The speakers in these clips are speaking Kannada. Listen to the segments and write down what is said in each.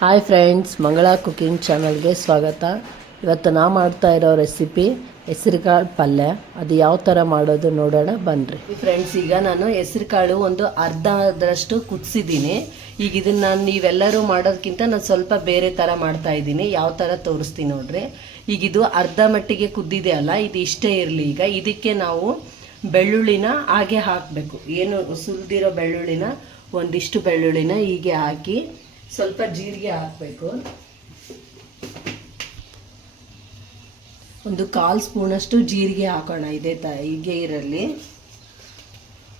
ಹಾಯ್ ಫ್ರೆಂಡ್ಸ್, ಮಂಗಳಾ ಕುಕಿಂಗ್ ಚಾನಲ್ಗೆ ಸ್ವಾಗತ. ಇವತ್ತು ನಾ ಮಾಡ್ತಾ ಇರೋ ರೆಸಿಪಿ ಹೆಸರುಕಾಳು ಪಲ್ಯ. ಅದು ಯಾವ ಥರ ಮಾಡೋದು ನೋಡೋಣ ಬನ್ನಿರಿ ಫ್ರೆಂಡ್ಸ್. ಈಗ ನಾನು ಹೆಸರುಕಾಳು ಒಂದು ಅರ್ಧದಷ್ಟು ಕುದಿಸಿದ್ದೀನಿ. ಈಗ ಇದನ್ನು ನೀವೆಲ್ಲರೂ ಮಾಡೋದಕ್ಕಿಂತ ನಾನು ಸ್ವಲ್ಪ ಬೇರೆ ಥರ ಮಾಡ್ತಾ ಇದ್ದೀನಿ. ಯಾವ ಥರ ತೋರಿಸ್ತೀನಿ ನೋಡ್ರಿ. ಈಗ ಇದು ಅರ್ಧ ಮಟ್ಟಿಗೆ ಕುದ್ದಿದೆ ಅಲ್ಲ, ಇದು ಇಷ್ಟೇ ಇರಲಿ. ಈಗ ಇದಕ್ಕೆ ನಾವು ಬೆಳ್ಳುಳ್ಳಿನ ಹಾಗೆ ಹಾಕಬೇಕು. ಏನು ಸುಲಿದಿರೋ ಬೆಳ್ಳುಳ್ಳಿನ, ಒಂದಿಷ್ಟು ಬೆಳ್ಳುಳ್ಳಿನ ಹೀಗೆ ಹಾಕಿ ಸ್ವಲ್ಪ ಜೀರಿಗೆ ಹಾಕಬೇಕು. ಒಂದು 1/4 ಸ್ಪೂನಷ್ಟು ಜೀರಿಗೆ ಹಾಕೋಣ. ಹೀಗೆ ಇರಲಿ.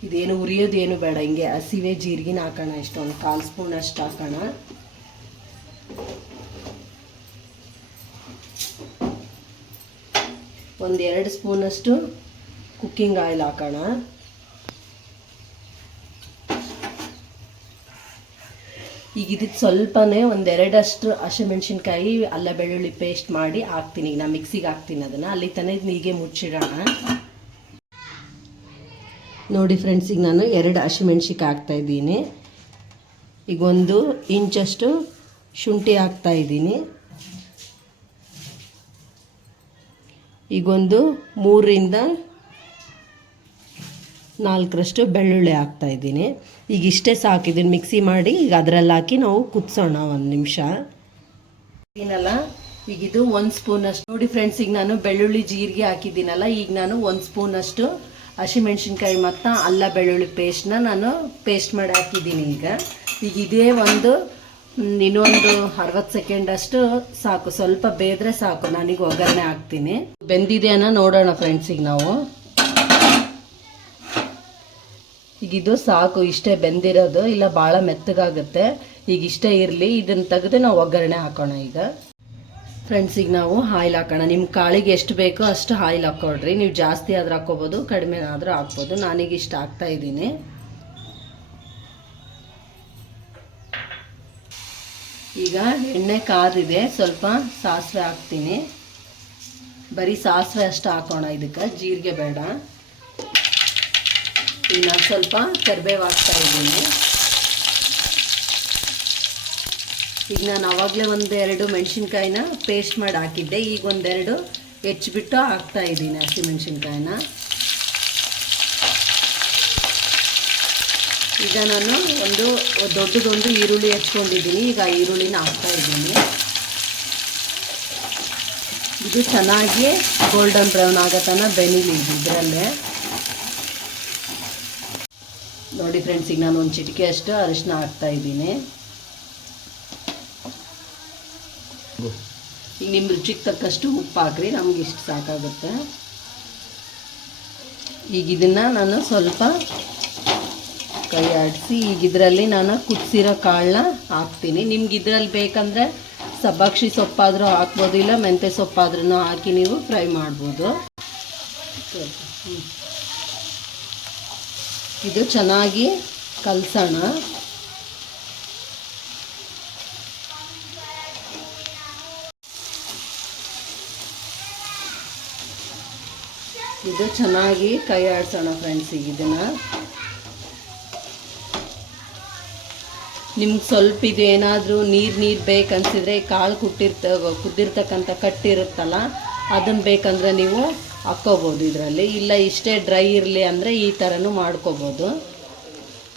ಇದೇನು ಉರಿಯೋದೇನು ಬೇಡ, ಹಿಂಗೆ ಹಸಿವೆ ಜೀರಿಗೆನ ಹಾಕೋಣ. ಇಷ್ಟು ಒಂದು 1/4 ಸ್ಪೂನಷ್ಟು ಹಾಕೋಣ. ಒಂದು 2 ಸ್ಪೂನಷ್ಟು ಕುಕ್ಕಿಂಗ್ ಆಯಿಲ್ ಹಾಕೋಣ. ಈಗ ಇದಕ್ಕೆ ಸ್ವಲ್ಪನೇ 1-2 ಹಸಿಮೆಣ್ಸಿನ್ಕಾಯಿ ಅಲ್ಲ ಬೆಳ್ಳುಳ್ಳಿ ಪೇಸ್ಟ್ ಮಾಡಿ ಹಾಕ್ತೀನಿ. ಈಗ ನಾ ಮಿಕ್ಸಿಗೆ ಹಾಕ್ತೀನಿ ಅದನ್ನು. ಅಲ್ಲಿ ತನಕ ಹೀಗೆ ಮುಚ್ಚಿಡೋಣ. ನೋಡಿ ಫ್ರೆಂಡ್ಸ್, ಈಗ ನಾನು 2 ಹಸಿಮೆಣ್ಸಿನ್ಕಾಯಿ ಹಾಕ್ತಾಯಿದ್ದೀನಿ. ಈಗ 1 ಇಂಚಷ್ಟು ಶುಂಠಿ ಹಾಕ್ತಾಯಿದ್ದೀನಿ. ಈಗ 3-4 ಬೆಳ್ಳುಳ್ಳಿ ಹಾಕ್ತಾಯಿದ್ದೀನಿ. ಈಗ ಇಷ್ಟೇ ಸಾಕು. ಇದನ್ನು ಮಿಕ್ಸಿ ಮಾಡಿ ಈಗ ಅದರಲ್ಲಿ ಹಾಕಿ ನಾವು ಕುದಿಸೋಣ 1 ನಿಮಿಷ. ಏನಲ್ಲ, ಈಗ ಇದು 1 ಸ್ಪೂನಷ್ಟು. ನೋಡಿ ಫ್ರೆಂಡ್ಸ್, ಈಗ ನಾನು ಬೆಳ್ಳುಳ್ಳಿ ಜೀರಿಗೆ ಹಾಕಿದ್ದೀನಲ್ಲ, ಈಗ ನಾನು 1 ಸ್ಪೂನಷ್ಟು ಹಸಿಮೆಣ್ಸಿನ್ಕಾಯಿ ಮತ್ತು ಅಲ್ಲ ಬೆಳ್ಳುಳ್ಳಿ ಪೇಸ್ಟ್ನ ನಾನು ಪೇಸ್ಟ್ ಮಾಡಿ ಹಾಕಿದ್ದೀನಿ. ಈಗ ಇದೇ ಇನ್ನೊಂದು 60 ಸೆಕೆಂಡಷ್ಟು ಸಾಕು. ಸ್ವಲ್ಪ ಬೇದ್ರೆ ಸಾಕು. ನಾನೀಗ ಒಗ್ಗರಣೆ ಹಾಕ್ತೀನಿ. ಬೆಂದಿದೆ ಅನ್ನೋ ನೋಡೋಣ ಫ್ರೆಂಡ್ಸ್. ಈಗ ನಾವು ಈಗ ಇದು ಸಾಕು, ಇಷ್ಟೇ ಬೆಂದಿರೋದು. ಇಲ್ಲ ಭಾಳ ಮೆತ್ತಗಾಗುತ್ತೆ. ಈಗ ಇಷ್ಟೇ ಇರಲಿ. ಇದನ್ನು ತೆಗೆದು ನಾವು ಒಗ್ಗರಣೆ ಹಾಕೋಣ. ಈಗ ಫ್ರೆಂಡ್ಸ್, ಈಗ ನಾವು ಆಯಿಲ್ ಹಾಕೋಣ. ನಿಮ್ಮ ಕಾಳಿಗೆ ಎಷ್ಟು ಬೇಕೋ ಅಷ್ಟು ಆಯಿಲ್ ಹಾಕ್ಕೊಳ್ರಿ. ನೀವು ಜಾಸ್ತಿ ಆದ್ರೂ ಹಾಕ್ಕೋಬೋದು, ಕಡಿಮೆ ಆದರೂ ಹಾಕ್ಬೋದು. ನಾನೀಗ ಇಷ್ಟು ಹಾಕ್ತಾ ಇದ್ದೀನಿ. ಈಗ ಎಣ್ಣೆ ಕಾದಿದೆ. ಸ್ವಲ್ಪ ಸಾಸಿವೆ ಹಾಕ್ತೀನಿ. ಬರೀ ಸಾಸಿವೆ ಅಷ್ಟು ಹಾಕೋಣ. ಇದಕ್ಕೆ ಜೀರಿಗೆ ಬೇಡ. ಈಗ ನಾನು ಸ್ವಲ್ಪ ಕರಿಬೇವು ಹಾಕ್ತಾ ಇದ್ದೀನಿ. ಈಗ ನಾನು ಆವಾಗಲೇ 1-2 ಮೆಣಸಿನ್ಕಾಯಿನ ಪೇಸ್ಟ್ ಮಾಡಿ ಹಾಕಿದ್ದೆ. ಈಗ 1-2 ಹೆಚ್ಚಿಬಿಟ್ಟು ಹಾಕ್ತಾ ಇದ್ದೀನಿ ಹಸಿಮೆಣ್ಸಿನ್ಕಾಯಿನ. ಈಗ ನಾನು ದೊಡ್ಡದೊಂದು ಈರುಳ್ಳಿ ಹೆಚ್ಕೊಂಡಿದ್ದೀನಿ. ಈಗ ಈರುಳ್ಳಿನ ಹಾಕ್ತಾ ಇದ್ದೀನಿ. ಇದು ಚೆನ್ನಾಗಿ ಗೋಲ್ಡನ್ ಬ್ರೌನ್ ಆಗೋ ತನಕ ಬೆನಿಲಿ ಇದರಲ್ಲೇ. ನೋಡಿ ಫ್ರೆಂಡ್ಸ್, ಈಗ ನಾನು 1 ಚಿಟಿಕೆ ಅಷ್ಟು ಅರಿಶಿನ ಹಾಕ್ತಾ ಇದ್ದೀನಿ. ಈಗ ನಿಮ್ಮ ರುಚಿಗೆ ತಕ್ಕಷ್ಟು ಉಪ್ಪು ಹಾಕ್ರಿ. ನಮ್ಗೆ ಇಷ್ಟು ಸಾಕಾಗುತ್ತೆ. ಈಗ ಇದನ್ನು ನಾನು ಸ್ವಲ್ಪ ಕೈ ಆಡಿಸಿ ಈಗ ಇದರಲ್ಲಿ ನಾನು ಕುದಿಸಿರೋ ಕಾಳನ್ನ ಹಾಕ್ತೀನಿ. ನಿಮ್ಗೆ ಇದರಲ್ಲಿ ಬೇಕಂದರೆ ಸಬ್ಬಾಕ್ಷಿ ಸೊಪ್ಪಾದರೂ ಹಾಕ್ಬೋದು, ಇಲ್ಲ ಮೆಂತ್ಯ ಸೊಪ್ಪಾದ್ರೂ ಹಾಕಿ ನೀವು ಫ್ರೈ ಮಾಡ್ಬೋದು. ಇದು ಚೆನ್ನಾಗಿ ಕಲಸೋಣ. ಇದು ಚೆನ್ನಾಗಿ ಕೈ ಆಡಿಸೋಣ ಫ್ರೆಂಡ್ಸ್. ಈಗ ಇದನ್ನು ನಿಮ್ಗೆ ಸ್ವಲ್ಪ ಇದು ಏನಾದರೂ ನೀರು ಬೇಕನ್ಸಿದ್ರೆ ಕಾಳು ಕುದ್ದಿರ್ತಕ್ಕಂಥ ಕಟ್ಟಿರುತ್ತಲ್ಲ, ಅದನ್ನು ಬೇಕಂದ್ರೆ ನೀವು ಹಾಕ್ಕೋಬೋದು ಇದರಲ್ಲಿ. ಇಲ್ಲ ಇಷ್ಟೇ ಡ್ರೈ ಇರಲಿ ಅಂದರೆ ಈ ಥರನೂ ಮಾಡ್ಕೋಬೋದು.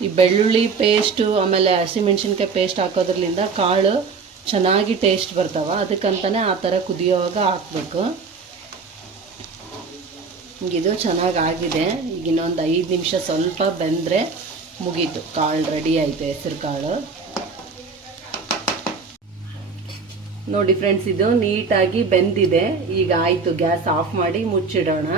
ಈ ಬೆಳ್ಳುಳ್ಳಿ ಪೇಸ್ಟು ಆಮೇಲೆ ಹಸಿಮೆಣ್ಸಿನ್ಕಾಯಿ ಪೇಸ್ಟ್ ಹಾಕೋದ್ರಿಂದ ಕಾಳು ಚೆನ್ನಾಗಿ ಟೇಸ್ಟ್ ಬರ್ತಾವೆ. ಅದಕ್ಕಂತಲೇ ಆ ಥರ ಕುದಿಯೋವಾಗ ಹಾಕಬೇಕು. ಇದು ಚೆನ್ನಾಗಿ ಆಗಿದೆ. ಈಗ ಇನ್ನೊಂದು 5 ನಿಮಿಷ ಸ್ವಲ್ಪ ಬೆಂದರೆ ಮುಗೀತು. ಕಾಳು ರೆಡಿ ಆಯಿತು, ಹೆಸರು ಕಾಳು. ನೋಡಿ ಫ್ರೆಂಡ್ಸ್, ಇದು ನೀಟಾಗಿ ಬೆಂದಿದೆ. ಈಗ ಆಯಿತು. ಗ್ಯಾಸ್ ಆಫ್ ಮಾಡಿ ಮುಚ್ಚಿಡೋಣ.